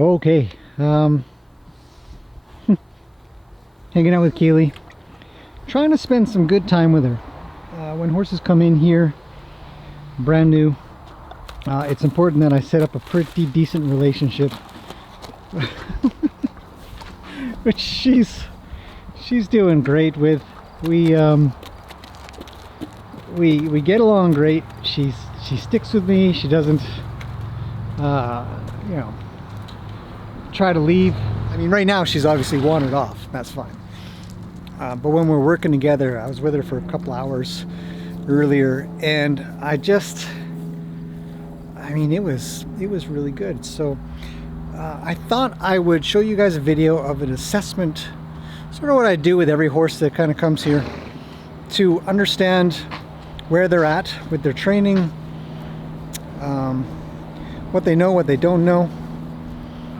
Okay, hanging out with Keely, trying to spend some good time with her. When horses come in here, brand new, it's important that I set up a pretty decent relationship. Which she's doing great with. We get along great. She sticks with me. She doesn't, you know, try to leave. I mean, right now she's obviously wandered off. That's fine. But when we're working together, I was with her for a couple hours earlier, and I mean, it was really good. So I thought I would show you guys a video of an assessment, sort of what I do with every horse that kind of comes here, to understand where they're at with their training, what they know, what they don't know.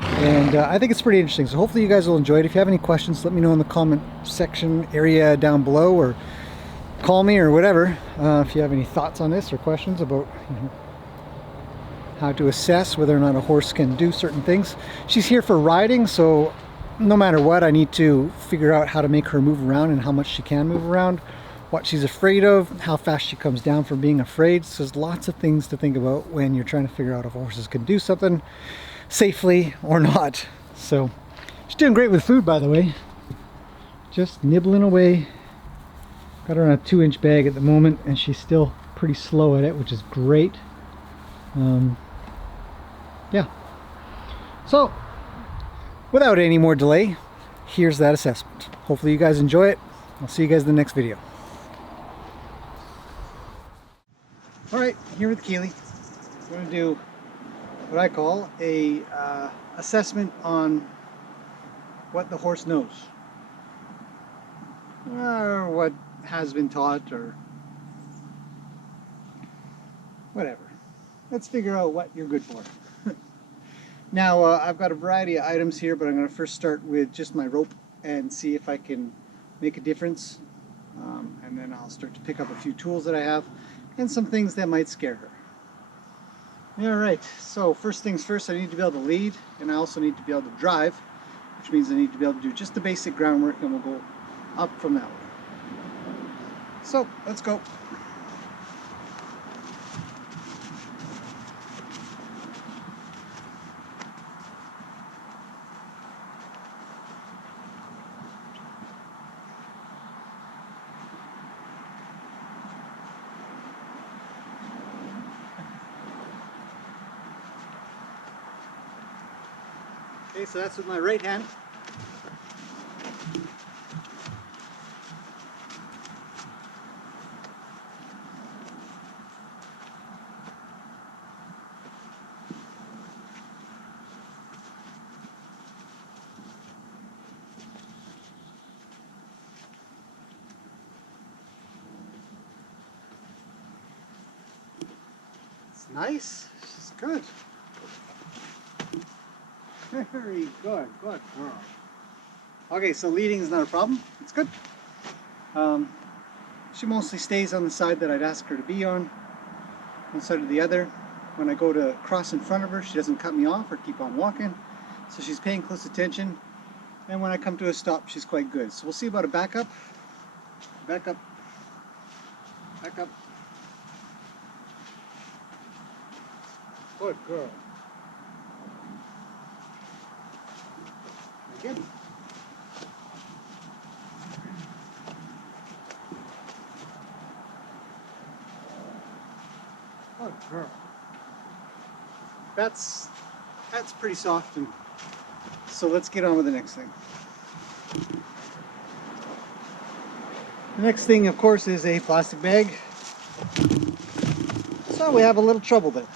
And I think it's pretty interesting, so hopefully you guys will enjoy it. If you have any questions, let me know in the comment section area down below, or call me or whatever, if you have any thoughts on this or questions about, you know, how to assess whether or not a horse can do certain things. She's here for riding, so no matter what, I need to figure out how to make her move around and how much she can move around, what she's afraid of, how fast she comes down from being afraid. So there's lots of things to think about when you're trying to figure out if horses can do something safely or not. So she's doing great with food, by the way, just nibbling away. Got her on a 2-inch bag at the moment, and she's still pretty slow at it, which is great. Yeah, so without any more delay, here's that assessment. Hopefully you guys enjoy it. I'll see you guys in the next video. All right, here with Keely. I'm going to do what I call a assessment on what the horse knows, or what has been taught, or whatever. Let's figure out what you're good for. Now, I've got a variety of items here, but I'm going to first start with just my rope and see if I can make a difference. And then I'll start to pick up a few tools that I have and some things that might scare her. All right, so first things first, I need to be able to lead, and I also need to be able to drive, which means I need to be able to do just the basic groundwork, and we'll go up from that way. So, let's go. Okay, so that's with my right hand. It's nice. She's good. Very good. Good girl. Okay, so leading is not a problem. It's good. She mostly stays on the side that I'd ask her to be on, one side or the other. When I go to cross in front of her, she doesn't cut me off or keep on walking. So she's paying close attention. And when I come to a stop, she's quite good. So we'll see about a backup. Back up. Back up. Good girl. Again. Good girl. That's pretty soft, and so let's get on with the next thing. The next thing, of course, is a plastic bag. So we have a little trouble there.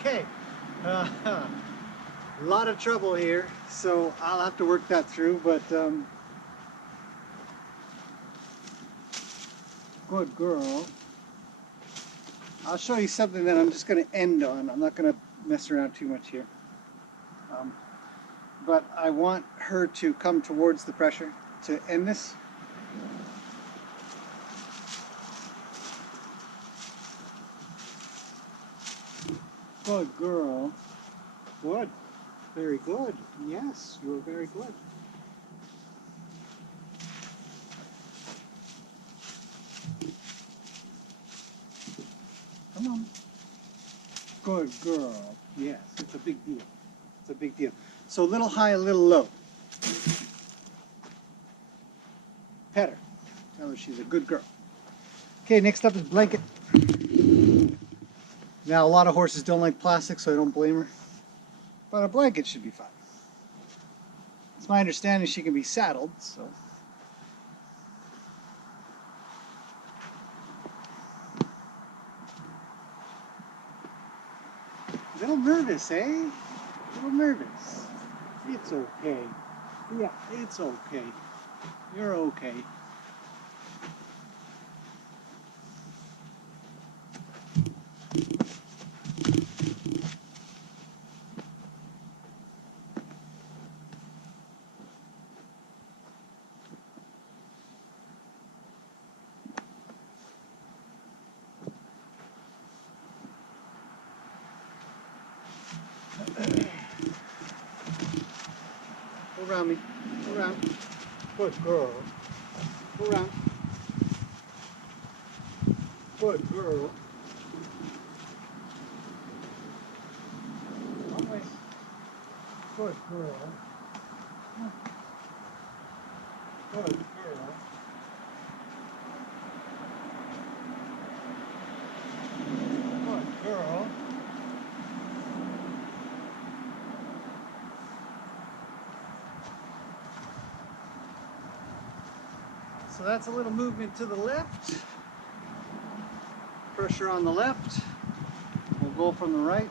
Okay, a lot of trouble here, so I'll have to work that through, but good girl. I'll show you something that I'm just going to end on. I'm not going to mess around too much here. But I want her to come towards the pressure to end this. Good girl. Good. Very good. Yes, you are very good. Come on. Good girl. Yes, it's a big deal. It's a big deal. So a little high, a little low. Pet her. Tell her she's a good girl. Okay, next up is blanket. Now, a lot of horses don't like plastic, so I don't blame her. But a blanket should be fine. It's my understanding she can be saddled, so. A little nervous, eh? A little nervous. It's okay. Yeah, it's okay. You're okay. Go around me. Go around. Good girl. Go around. Good girl. One way. Good girl. Good girl. Good girl. So that's a little movement to the left. Pressure on the left. We'll go from the right.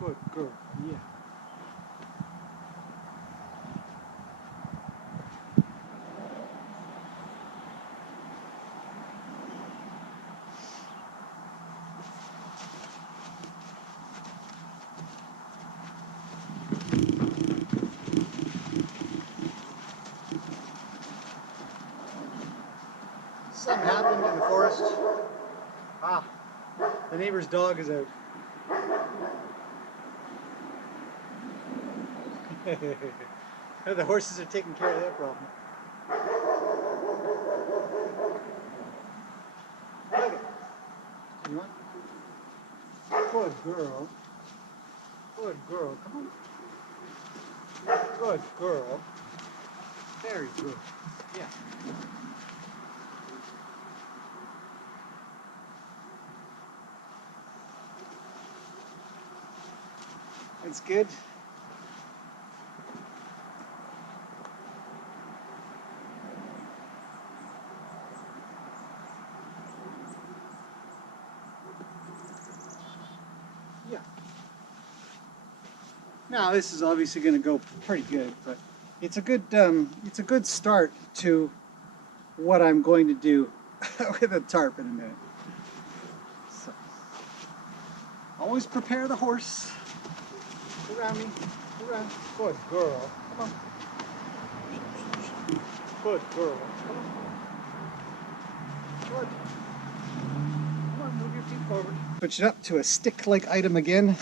Good girl. Yeah. Something happened in the forest. Ah, the neighbor's dog is out. The horses are taking care of that problem. Okay. You want? Good girl. Good girl. Come on. Good girl. Very good. Yeah. That's good. Yeah. Now this is obviously going to go pretty good, but it's a good start to what I'm going to do with a tarp in a minute. So, always prepare the horse. Go around me. Go around. Good girl. Come on. Good girl. Come on. Good. Come on, move your feet forward. Switch it up to a stick-like item again.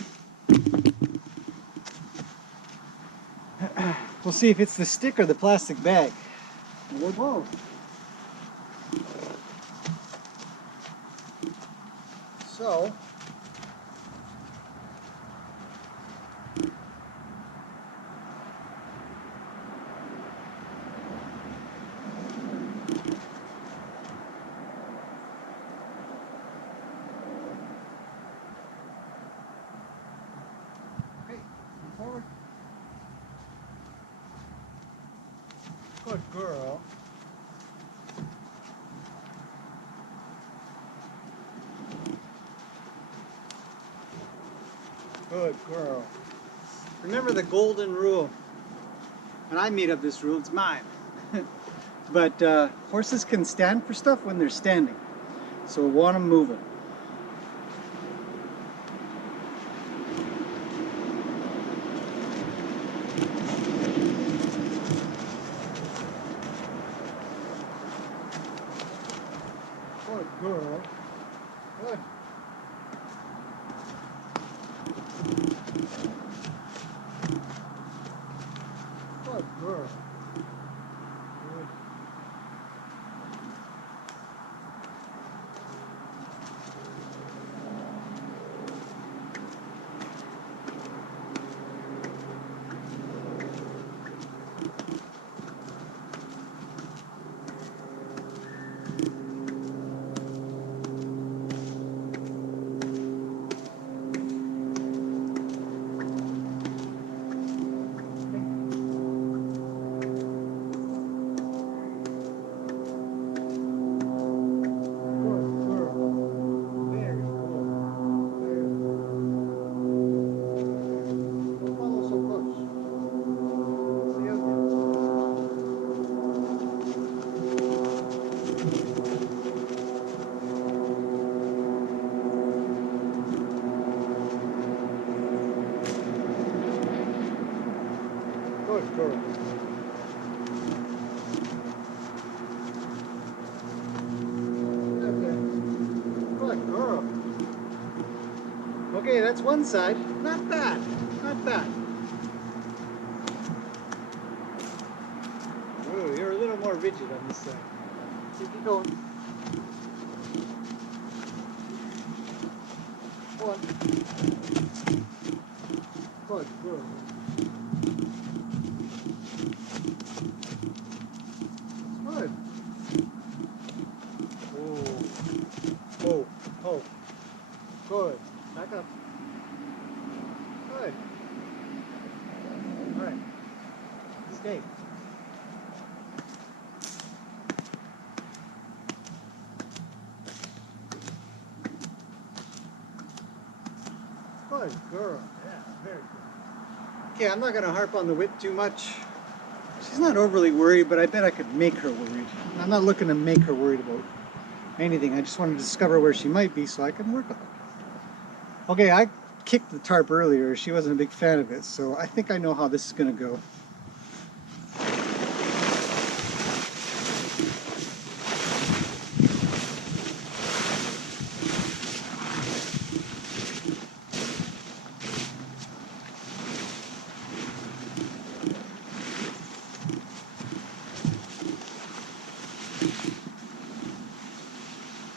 We'll see if it's the stick or the plastic bag. Or both. So, okay, forward. Good girl. Good girl. Remember the golden rule. And I made up this rule, it's mine. But horses can stand for stuff when they're standing. So we want them moving. Good girl. Good. Good girl. Good. Good girl. Good girl. Okay, that's one side. Not bad. Not bad. Ooh, you're a little more rigid on this side. Keep going. One. Good girl. Good. Oh. Oh. Good. Back up. Good. All right. Stay. Good girl. Yeah, very good. Okay, I'm not going to harp on the whip too much. She's not overly worried, but I bet I could make her worried. I'm not looking to make her worried about anything. I just want to discover where she might be so I can work on it. Okay, I kicked the tarp earlier. She wasn't a big fan of it, so I think I know how this is going to go.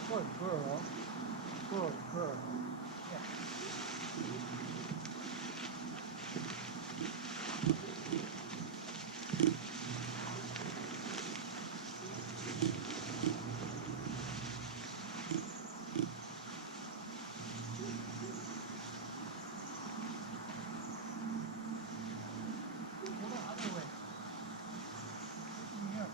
Good girl. Good girl. Yeah. Go the other way. Yeah.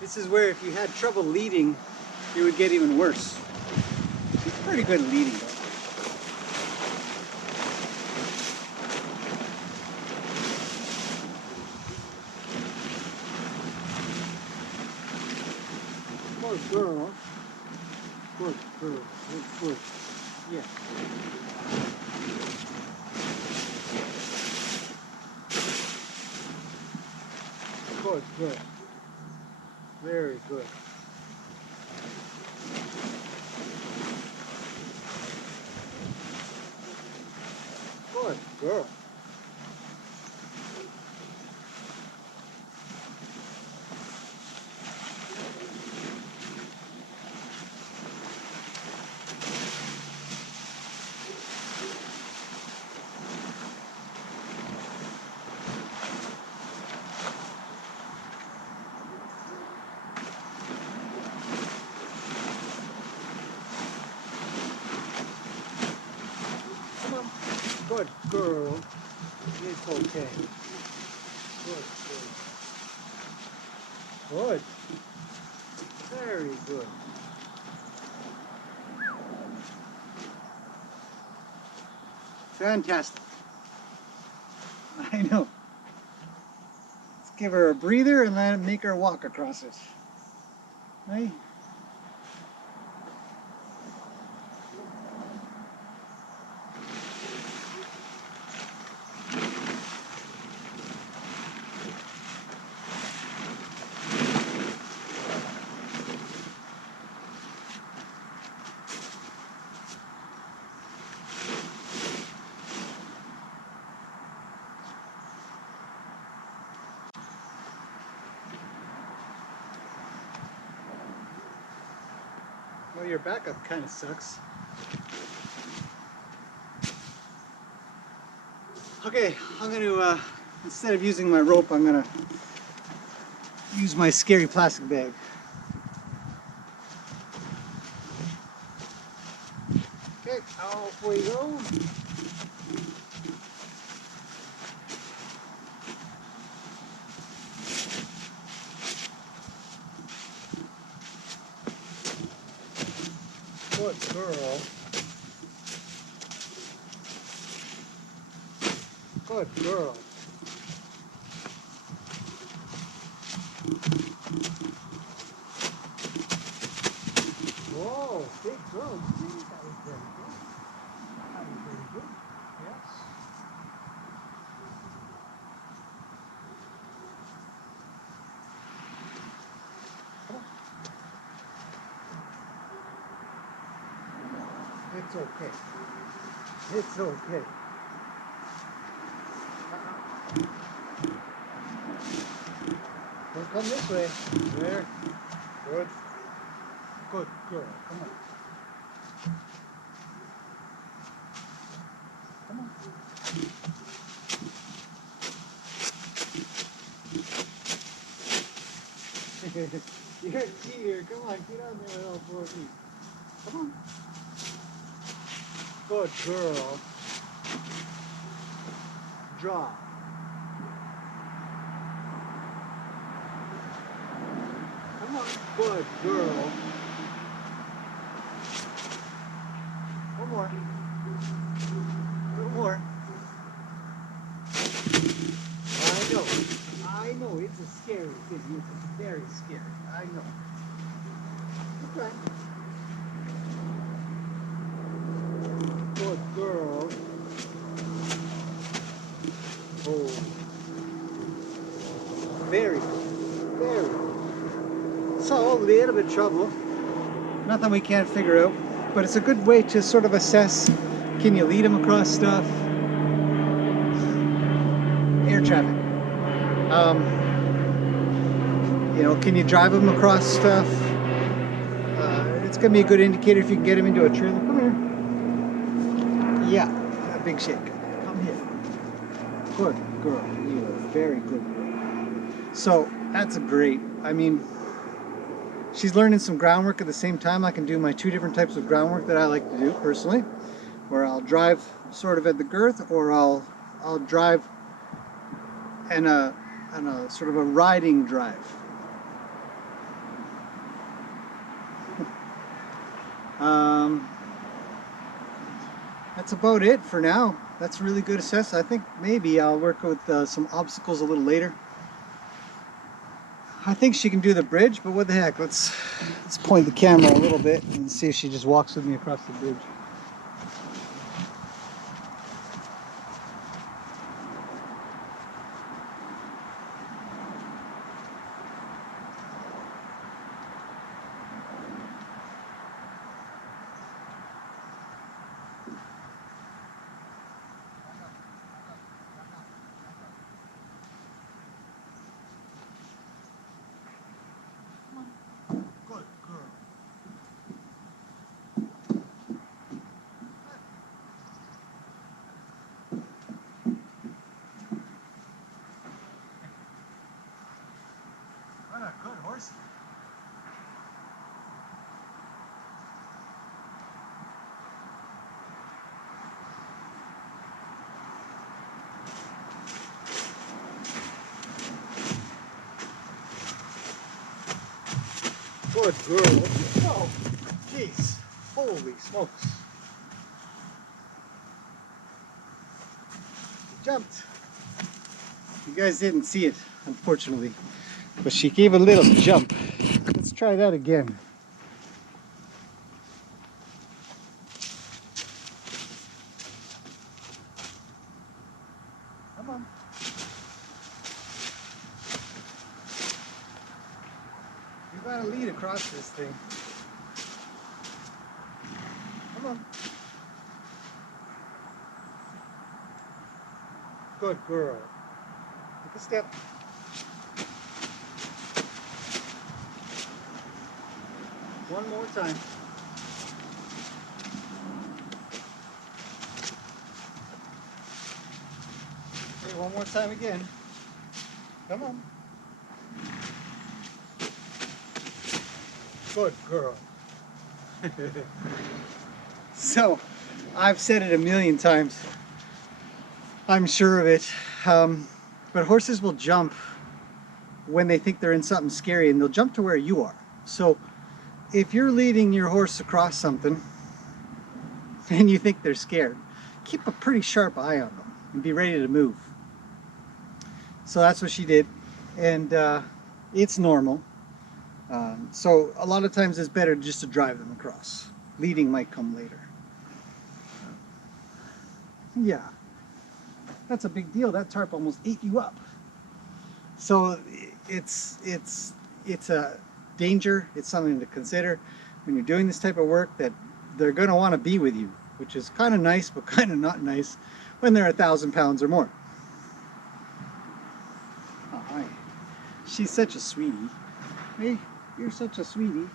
This is where if you had trouble leading, it would get even worse. She's pretty good at leading though. Good girl. Good girl. Good. Yeah. Good. Very good. Good girl. Good girl. It's okay. Good girl. Good. Very good. Fantastic. I know. Let's give her a breather and then make her walk across it. Right? Well, your backup kind of sucks. Okay, I'm going to, instead of using my rope, I'm going to use my scary plastic bag. Okay, off we go. Good girl. Good girl. Whoa, big girl. See, that was very good. That was very good. Yes. Come on. It's okay. It's okay. Don't come this way. There. Good. Good girl. Come on. Come on. You're a cheater. Come on, get on there with all 4 feet. Come on. Good girl. Draw. Come on. Good girl. One more. A little more. I know. It's a scary thing. It's very scary. I know. Okay. Good girl. Oh. Very good. Very good. So, a little bit of trouble. Nothing we can't figure out. But it's a good way to sort of assess, can you lead them across stuff? Air traffic. You know, can you drive them across stuff? It's going to be a good indicator if you can get them into a trailer. Come here. Yeah, a big shake. Come here. Good girl. You are a very good girl. So, that's great. I mean, she's learning some groundwork at the same time. I can do my 2 different types of groundwork that I like to do personally, where I'll drive sort of at the girth, or I'll drive in a sort of a riding drive. That's about it for now. That's really good assess. I think maybe I'll work with some obstacles a little later. I think she can do the bridge, but what the heck? Let's point the camera a little bit and see if she just walks with me across the bridge. Good girl. Good girl. Oh, jeez. Holy smokes. She jumped. You guys didn't see it, unfortunately, but she gave a little jump. Let's try that again. Come on. You gotta lead across this thing. Come on. Good girl. Take a step. One more time. Okay, one more time again. Come on. Good girl. So, I've said it a million times. I'm sure of it. But horses will jump when they think they're in something scary, and they'll jump to where you are. So, if you're leading your horse across something and you think they're scared, keep a pretty sharp eye on them and be ready to move. So that's what she did, and it's normal. So a lot of times it's better just to drive them across. Leading might come later. Yeah, that's a big deal. That tarp almost ate you up. So it's a danger. It's something to consider when you're doing this type of work, that they're going to want to be with you, which is kind of nice, but kind of not nice when they're 1,000 pounds or more. Oh, hi. She's such a sweetie. Hey, you're such a sweetie.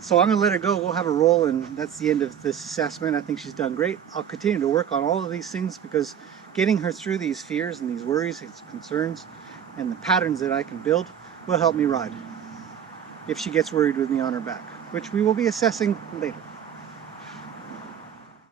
So I'm going to let her go. We'll have a roll, and that's the end of this assessment. I think she's done great. I'll continue to work on all of these things, because getting her through these fears and these worries, these concerns, and the patterns that I can build will help me ride if she gets worried with me on her back, which we will be assessing later.